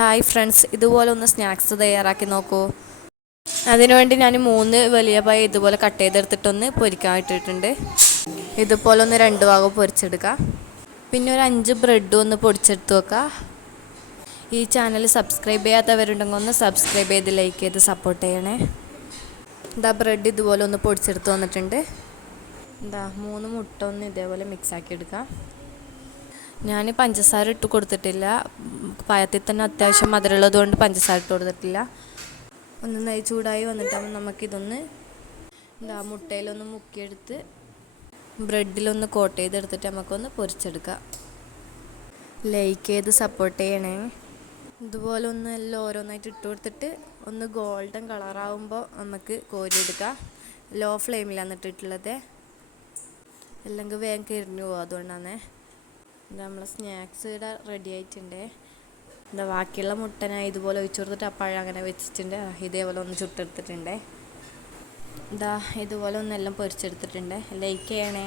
Hi friends ഇതുപോലെ ഒന്ന് snacks തയ്യാറാക്കി നോക്കൂ. അതിനുവേണ്ടി ഞാൻ മൂന്ന് വലിയ പായ ഇതുപോലെ കട്ട് ചെയ്തെടുത്തിട്ടൊന്ന് പൊരിക്കാൻ ഇട്ടിട്ടുണ്ട്. ഇതുപോലെ ഒന്ന് രണ്ട് ഭാഗം പൊരിച്ചെടുക്കാം. പിന്നെ ഒരു അഞ്ച് ബ്രെഡും ഒന്ന് പൊടിച്ചെടുത്ത് വെക്കുക ഈ ചാനൽ സബ്സ്ക്രൈബ് ചെയ്യാത്തവരുണ്ടെങ്കിൽ ഒന്ന് സബ്സ്ക്രൈബ് ചെയ്ത് ലൈക്ക് ചെയ്ത് സപ്പോർട്ട് ചെയ്യണേ. എന്താ ബ്രെഡ് ഇതുപോലെ ഒന്ന് പൊടിച്ചെടുത്ത് വന്നിട്ടുണ്ട്. എന്താ മൂന്ന് മുട്ട ഒന്ന് ഇതേപോലെ മിക്സ് ആക്കി എടുക്കാം. ഞാൻ പഞ്ചസാര ഇട്ട് കൊടുത്തിട്ടില്ല. പഴത്തിൽ തന്നെ അത്യാവശ്യം മധുരമുള്ളത് കൊണ്ട് പഞ്ചസാര ഇട്ട് കൊടുത്തിട്ടില്ല. ഒന്ന് നെയ് ചൂടായി വന്നിട്ടാകുമ്പോൾ നമുക്കിതൊന്ന് എന്താ മുട്ടയിലൊന്ന് മുക്കിയെടുത്ത് ബ്രെഡിലൊന്ന് കോട്ട് ചെയ്തെടുത്തിട്ട് നമുക്കൊന്ന് പൊരിച്ചെടുക്കാം. ലൈക്ക് ചെയ്ത് സപ്പോർട്ട് ചെയ്യണേ? ഇതുപോലെ ഒന്ന് എല്ലാം ഓരോന്നായിട്ട് ഇട്ട് കൊടുത്തിട്ട് ഒന്ന് ഗോൾഡൻ കളറാവുമ്പോൾ നമുക്ക് കോരിയെടുക്കാം. ലോ ഫ്ലെയിമിലാണ് ഇട്ടിട്ടുള്ളത്. അല്ലെങ്കിൽ വേഗം കരിഞ്ഞു പോകും അതുകൊണ്ടാണ്. നമ്മളെ സ്നാക്സ് ഇവിടെ റെഡി ആയിട്ടുണ്ട്. എന്താ ബാക്കിയുള്ള മുട്ട ഇതുപോലെ ഒഴിച്ചു കൊടുത്തിട്ട് ആ അങ്ങനെ വെച്ചിട്ടുണ്ട്. ഇതേപോലെ ഒന്ന് ചുട്ടെടുത്തിട്ടുണ്ട്. ഇതാ ഇതുപോലെ ഒന്നെല്ലാം പൊരിച്ചെടുത്തിട്ടുണ്ട്. ലൈക്ക് ചെയ്യണേ.